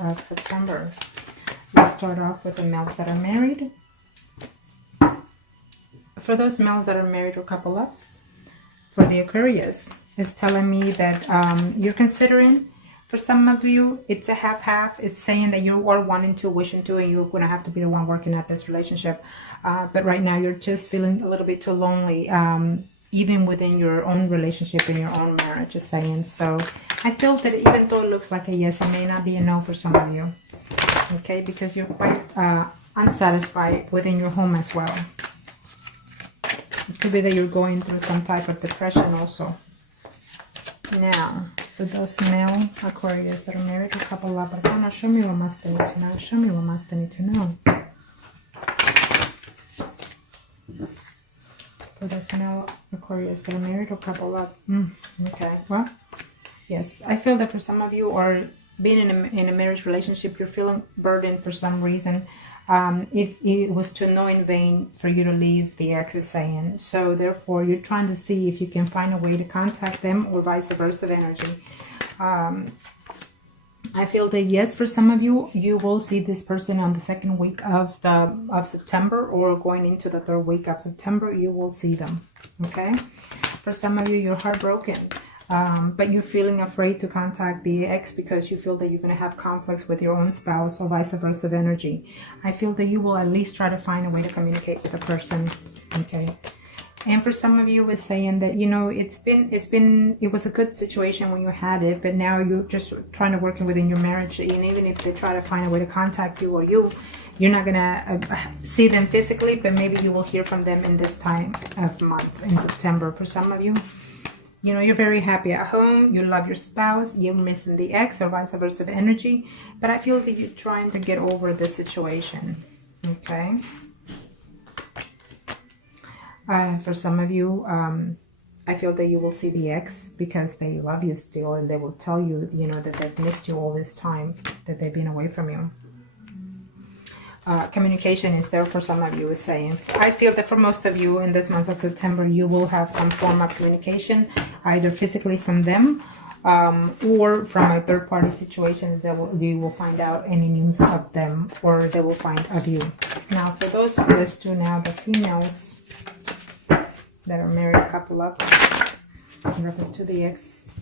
of September. Let's start off with the males that are married. For those males that are married or couple up, for the Aquarius, it's telling me that you're considering, for some of you, it's a half-half. It's saying that you are wanting to, wishing to, and you're going to have to be the one working at this relationship. But right now, you're just feeling a little bit too lonely, even within your own relationship, in your own marriage, just saying. So I feel that even though it looks like a yes, it may not be a no for some of you. Okay, because you're quite unsatisfied within your home as well. It could be that you're going through some type of depression also. Now, so those male Aquarius that are married or couple up, show me what must they need to know. Show me what must they need to know. For those male Aquarius that are married or couple up. Okay, well, yes, I feel that for some of you, or being in a marriage relationship, you're feeling burdened for some reason. It was to no in vain for you to leave, the ex is saying. So therefore, you're trying to see if you can find a way to contact them, or vice versa energy. I feel that yes, for some of you, you will see this person on the second week of September, or going into the third week of September, you will see them. Okay, for some of you, you're heartbroken. But you're feeling afraid to contact the ex because you feel that you're going to have conflicts with your own spouse, or vice versa energy. I feel that you will at least try to find a way to communicate with the person. Okay. And for some of you, it's saying that, you know, it was a good situation when you had it, but now you're just trying to work within your marriage. And even if they try to find a way to contact you, or you're not going to see them physically, but maybe you will hear from them in this time of month in September. For some of you, you know, you're very happy at home, you love your spouse, you're missing the ex, or vice versa energy, but I feel that you're trying to get over the situation. Okay. For some of you, I feel that you will see the ex because they love you still, and they will tell you, you know, that they've missed you all this time, that they've been away from you. Communication is there for some of you, is saying. I feel that for most of you in this month of September, you will have some form of communication, either physically from them, or from a third-party situation that you will find out any news of them, or they will find of you. Now, for those, let's do now the females that are married, couple up, in reference to the ex.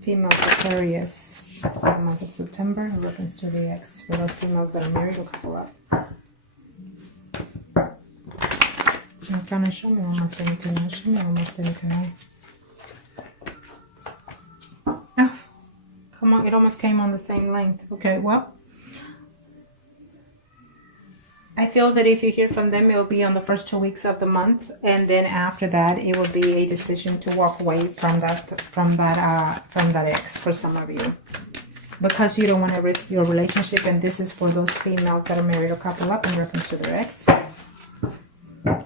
Females Aquarius, for the month of September, in reference to the ex. For those females that are married or couple up. Now, show me what must I need to know. Show me what must I need to know. Oh, come on, it almost came on the same length. Okay, well, I feel that if you hear from them, it will be on the first 2 weeks of the month, and then after that, it will be a decision to walk away from that ex for some of you, because you don't want to risk your relationship. And this is for those females that are married or couple up in reference to their ex.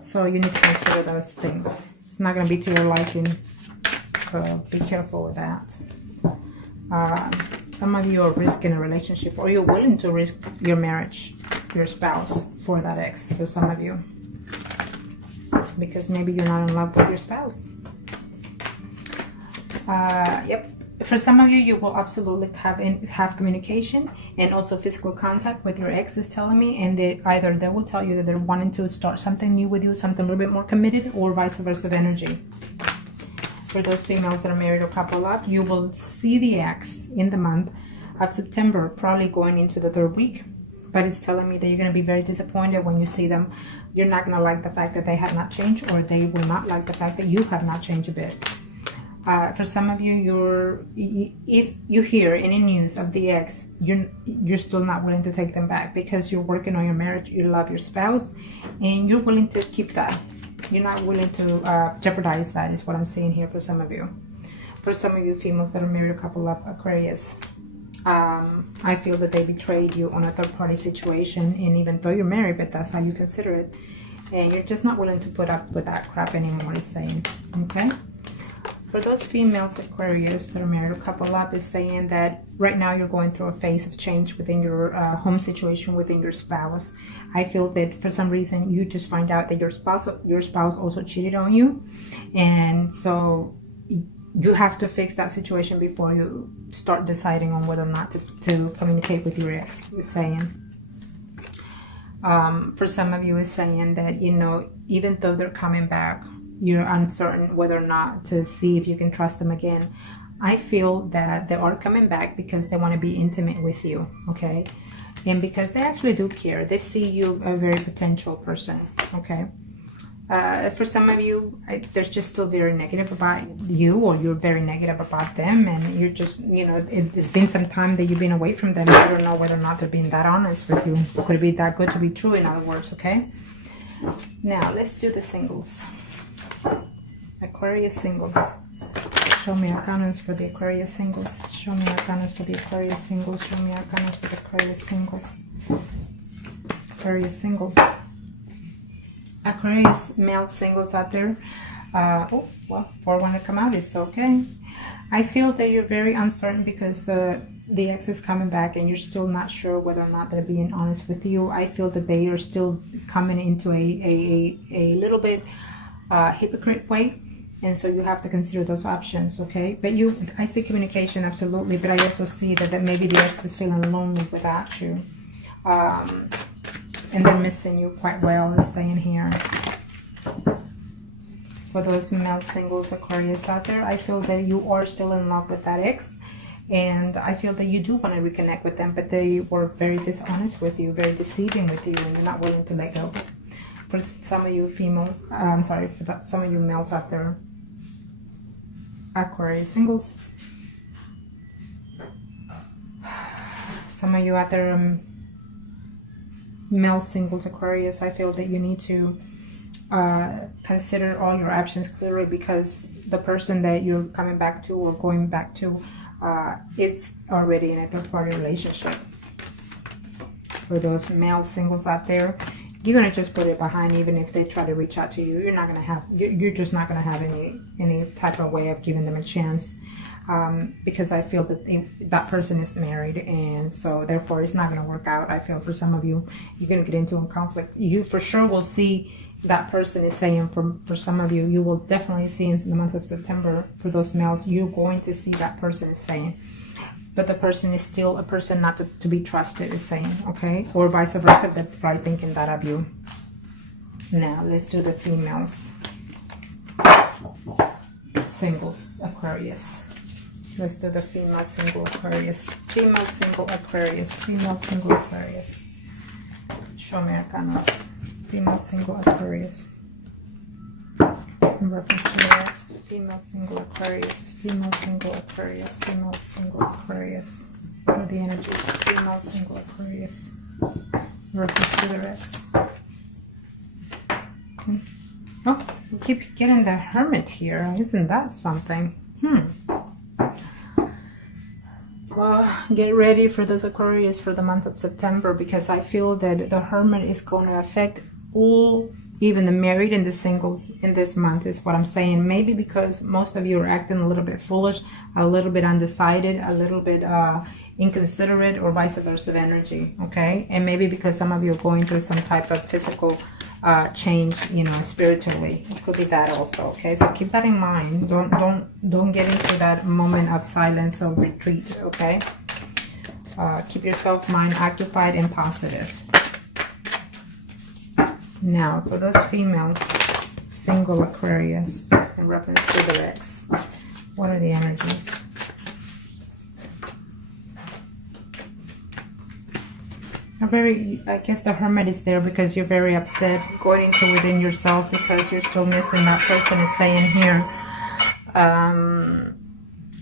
So you need to consider those things. It's not going to be to your liking, so be careful with that. Some of you are risking a relationship, or you're willing to risk your marriage, your spouse, for that ex. For some of you, because maybe you're not in love with your spouse. Yep. For some of you, you will absolutely have communication and also physical contact with your ex, is telling me, and either they will tell you that they're wanting to start something new with you, something a little bit more committed, or vice versa energy. For those females that are married or couple up, you will see the ex in the month of September, probably going into the third week. But it's telling me that you're going to be very disappointed when you see them. You're not going to like the fact that they have not changed, or they will not like the fact that you have not changed a bit. For some of you, if you hear any news of the ex, you're still not willing to take them back, because you're working on your marriage, you love your spouse, and you're willing to keep that. You're not willing to jeopardize that, is what I'm seeing here for some of you. For some of you females that are married, a couple of Aquarius, I feel that they betrayed you on a third-party situation, and even though you're married, but that's how you consider it, and you're just not willing to put up with that crap anymore, is saying. Okay. For those females Aquarius that are married or couple up, is saying that right now you're going through a phase of change within your home situation, within your spouse. I feel that for some reason you just find out that your spouse also cheated on you, and so you have to fix that situation before you start deciding on whether or not to communicate with your ex, is saying. For some of you, is saying that, you know, even though they're coming back, you're uncertain whether or not to see if you can trust them again. I feel that they are coming back because they want to be intimate with you, okay? And because they actually do care. They see you a very potential person, okay? For some of you, they're just still very negative about you, or you're very negative about them, and you're just, you know, it's been some time that you've been away from them. I don't know whether or not they're being that honest with you. Could it be that good to be true, in other words, okay? Now, let's do the singles. Aquarius singles. Show me arcanas for the Aquarius singles. Show me arcanas for the Aquarius singles. Show me arcanas for the Aquarius singles. Aquarius singles. Aquarius male singles out there. Oh, well, 4 want to come out. It's okay. I feel that you're very uncertain because the ex is coming back and you're still not sure whether or not they're being honest with you. I feel that they are still coming into a little bit hypocrite way. And so you have to consider those options, okay? But I see communication, absolutely. But I also see that maybe the ex is feeling lonely without you. And they're missing you quite well, is saying here. For those male singles, Aquarius out there, I feel that you are still in love with that ex. And I feel that you do want to reconnect with them, but they were very dishonest with you, very deceiving with you, and you're not willing to let go. For some of you females, some of you males out there, Aquarius singles. Some of you out there, male singles, Aquarius, I feel that you need to consider all your options clearly, because the person that you're coming back to or going back to is already in a third-party relationship. For those male singles out there, you're gonna just put it behind. Even if they try to reach out to you, you're not gonna have. You're just not gonna have any type of way of giving them a chance, because I feel that that person is married, and so therefore it's not gonna work out. I feel for some of you, you're gonna get into a conflict. You for sure will see that person is saying. For some of you, you will definitely see in the month of September. For those males, you're going to see that person is saying. But the person is still a person not to be trusted, is saying, okay? Or vice versa, they're probably thinking that of you. Now, let's do the females. Singles, Aquarius. Let's do the female single Aquarius. Female single Aquarius. Female single Aquarius. Show me arcanas. Female single Aquarius. In reference to the ex, female single Aquarius, female single Aquarius, female single Aquarius. What are the energies? Female single Aquarius. In reference to the ex. Oh, we keep getting the Hermit here. Isn't that something? Well, get ready for this Aquarius for the month of September, because I feel that the Hermit is going to affect all, even the married and the singles in this month, is what I'm saying. Maybe because most of you are acting a little bit foolish, a little bit undecided, a little bit inconsiderate, or vice versa of energy, okay? And maybe because some of you are going through some type of physical change, you know, spiritually. It could be that also, okay? So keep that in mind. Don't get into that moment of silence or retreat, okay? Keep yourself mind occupied and positive. Now, for those females, single Aquarius, in reference to the ex, what are the energies? I guess the Hermit is there because you're very upset, going into within yourself because you're still missing that person. Is saying here,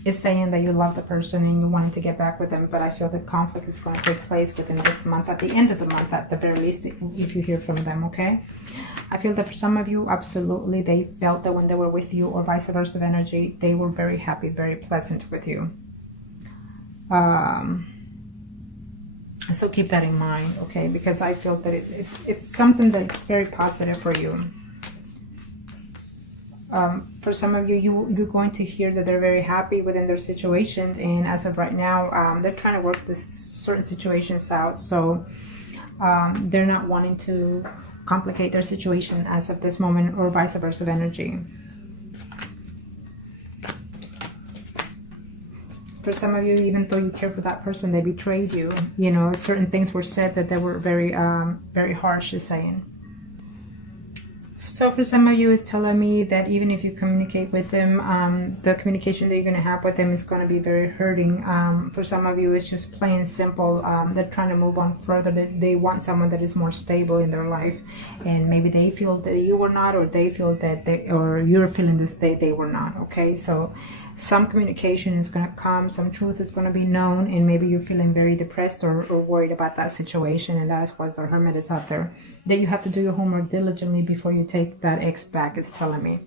it's saying that you love the person and you wanted to get back with them, but I feel the conflict is going to take place within this month, at the end of the month, at the very least, if you hear from them, okay? I feel that for some of you, absolutely, they felt that when they were with you, or vice versa of energy, they were very happy, very pleasant with you. So keep that in mind, okay? Because I feel that it's something that's very positive for you. For some of you, you're going to hear that they're very happy within their situation, and as of right now, they're trying to work this certain situations out. So they're not wanting to complicate their situation as of this moment, or vice versa of energy. For some of you, even though you care for that person, they betrayed you. You know, certain things were said that they were very, very harsh, is saying. So for some of you, it's telling me that even if you communicate with them, the communication that you're going to have with them is going to be very hurting. For some of you, it's just plain simple. They're trying to move on further. They want someone that is more stable in their life, and maybe they feel that you were not, or they feel that or you're feeling this they were not. Okay, so some communication is going to come, some truth is going to be known, and maybe you're feeling very depressed or worried about that situation, and that's why the Hermit is out there. That you have to do your homework diligently before you take that ex back, it's telling me.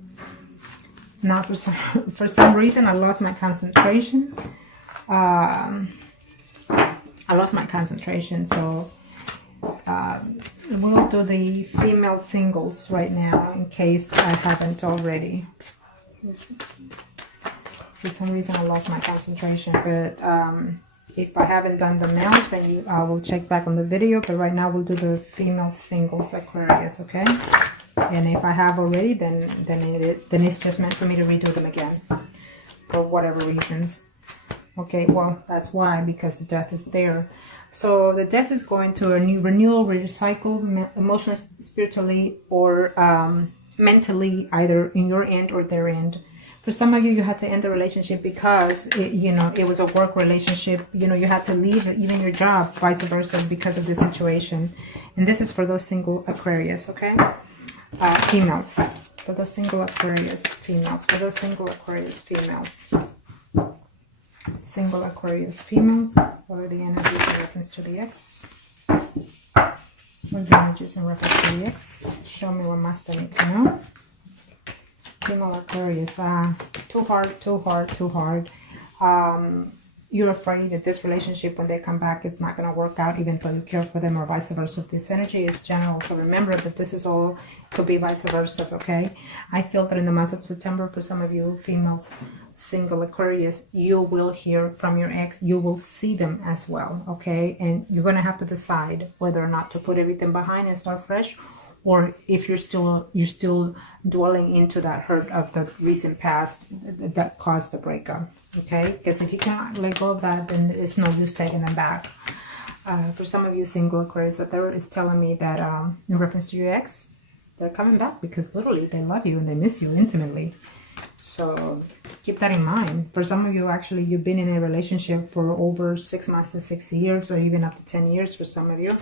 Now, for some reason, I lost my concentration. I lost my concentration, so we'll do the female singles right now, in case I haven't already. For some reason, I lost my concentration, but if I haven't done the males, then I will check back on the video. But right now, we'll do the female singles Aquarius, okay? And if I have already, then it's just meant for me to redo them again, for whatever reasons. Okay, well, that's why, because the death is there. So the death is going to a new renewal, recycle, emotionally, spiritually, or mentally, either in your end or their end. For some of you, you had to end the relationship because, it was a work relationship. You had to leave even your job, vice versa, because of this situation. And this is for those single Aquarius, okay? Females. For those single Aquarius females. For those single Aquarius females. Single Aquarius females. What are the energies in reference to the ex? What are the energies in reference to the ex? Show me what must I need to know. Female Aquarius, too hard. You're afraid that this relationship, when they come back, it's not going to work out, even though you care for them, or vice versa. This energy is general, so remember that this is all, could be vice versa, okay? I feel that in the month of September, for some of you females, single Aquarius, you will hear from your ex. You will see them as well, okay? And you're going to have to decide whether or not to put everything behind and start fresh, or if you're still dwelling into that hurt of the recent past that caused the breakup, okay? Because if you can't let go of that, then it's no use taking them back. For some of you single Aquarius, the third is telling me that in reference to your ex, they're coming back because literally they love you and they miss you intimately. So keep that in mind. For some of you, actually, you've been in a relationship for over 6 months to 6 years, or even up to 10 years for some of you.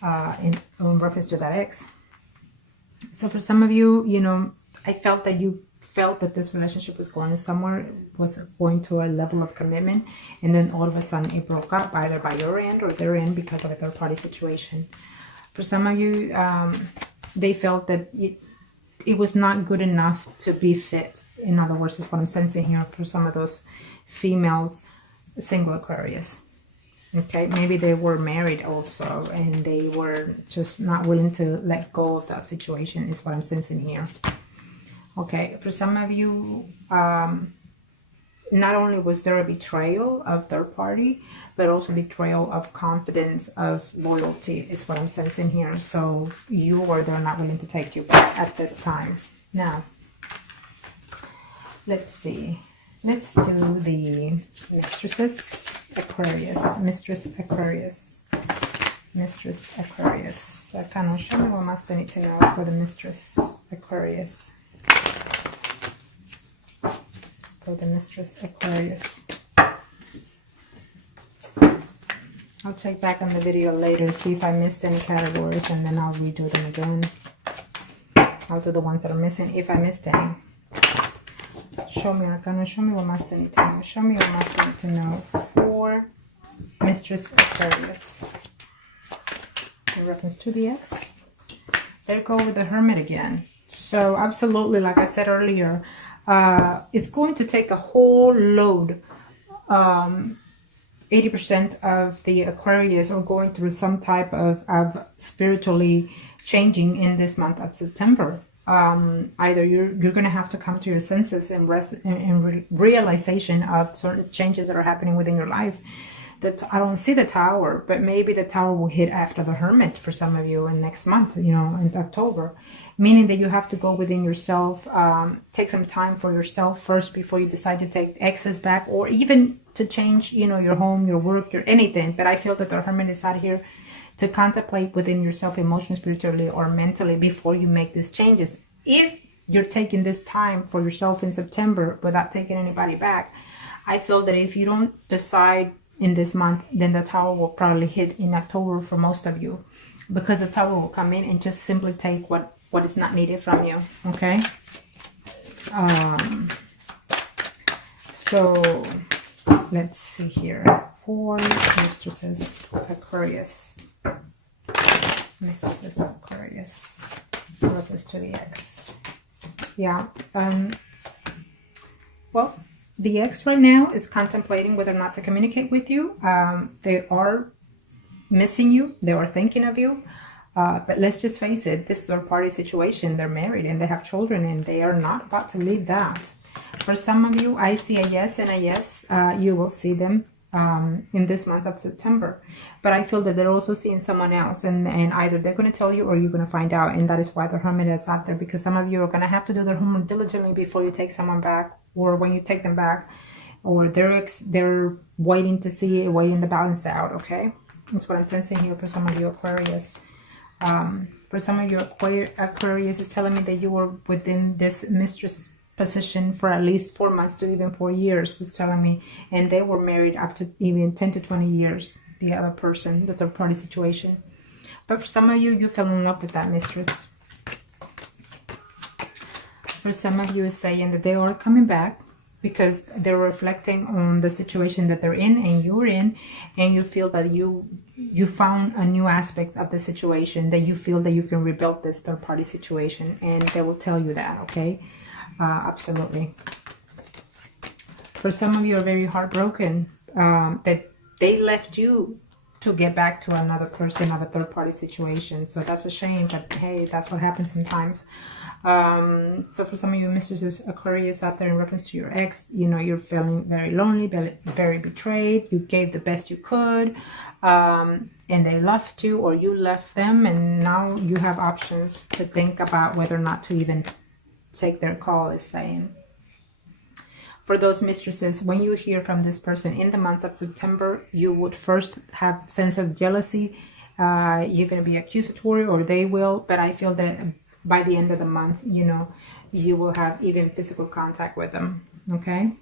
In reference to that ex. So for some of you, I felt that you felt that this relationship was going somewhere, was going to a level of commitment, and then all of a sudden it broke up, either by your end or their end, because of a third party situation. For some of you, they felt that it was not good enough to be fit. In other words, is what I'm sensing here for some of those females, single Aquarius. Okay, maybe they were married also, and they were just not willing to let go of that situation, is what I'm sensing here. Okay, for some of you, not only was there a betrayal of third party, but also betrayal of confidence, of loyalty, is what I'm sensing here. So you or they're not willing to take you back at this time. Now, let's see. Let's do the mistresses Aquarius. Mistress Aquarius. Mistress Aquarius. Arcana, show me what must I need to know for the Mistress Aquarius. For the Mistress Aquarius. I'll check back on the video later, see if I missed any categories, and then I'll redo them again. I'll do the ones that are missing if I missed any. Show me, Arcana, show me what must I need to know. Show me what must I need to know for Mistress Aquarius. In reference to the ex. There go with the Hermit again. So absolutely, like I said earlier, it's going to take a whole load. 80% of the Aquarius are going through some type of spiritually changing in this month of September. Either you're going to have to come to your senses and realization of certain changes that are happening within your life. that I don't see the Tower, but maybe the Tower will hit after the Hermit for some of you in next month, you know, in October. Meaning that you have to go within yourself, take some time for yourself first before you decide to take exes back, or even to change, you know, your home, your work, your anything. But I feel that the Hermit is out here to contemplate within yourself emotionally, spiritually, or mentally before you make these changes. If you're taking this time for yourself in September without taking anybody back, I feel that if you don't decide in this month, then the Tower will probably hit in October for most of you, because the Tower will come in and just simply take what is not needed from you. Okay. So let's see here. 4 mistresses, Aquarius. Mistresses of Aquarius. Purpose to the ex. Yeah. Well, the ex right now is contemplating whether or not to communicate with you. They are missing you. They are thinking of you. But let's just face it, this third-party situation, they're married and they have children and they are not about to leave that. For some of you, I see a yes and a yes. You will see them in this month of September. But I feel that they're also seeing someone else, and either they're going to tell you or you're going to find out. And that is why the Hermit is out there, because some of you are going to have to do their homework diligently before you take someone back, or when you take them back, or they're waiting to see it, waiting to balance out. Okay, that's what I'm sensing here for some of you Aquarius. For some of you Aquarius is telling me that you were within this mistress position for at least 4 months to even 4 years, is telling me, and they were married up to even 10 to 20 years, the other person, the third party situation. But for some of you, you fell in love with that mistress. For some of you, is saying that they are coming back because they're reflecting on the situation that they're in and you're in, and you feel that you found a new aspect of the situation, that you feel that you can rebuild this third party situation, and they will tell you that. Okay. Absolutely. For some of you are very heartbroken that they left you to get back to another person, another third-party situation. So that's a shame, but hey, that's what happens sometimes. So for some of you mistresses Aquarius out there, in reference to your ex, you know, you're feeling very lonely, very betrayed. You gave the best you could, and they left you, or you left them, and now you have options to think about whether or not to even take their call, is saying. For those mistresses, when you hear from this person in the months of September, you would first have a sense of jealousy. You're going to be accusatory, or they will, but I feel that by the end of the month, you know, you will have even physical contact with them. Okay,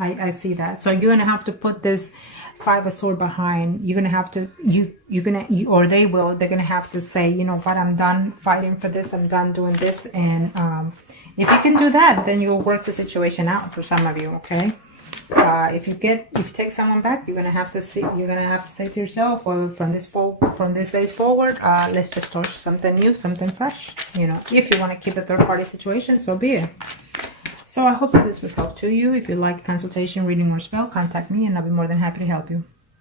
I see that. So you're going to have to put this 5 of Swords behind. You're going to have to, or they will, they're going to have to say, you know what, I'm done fighting for this, I'm done doing this. And if you can do that, then you'll work the situation out for some of you. Okay. If you take someone back, you're gonna have to say to yourself, well, from this days forward, let's just start something new, something fresh. You know, if you want to keep a third party situation, so be it. So I hope that this was helpful to you. If you like consultation, reading, or spell, contact me and I'll be more than happy to help you.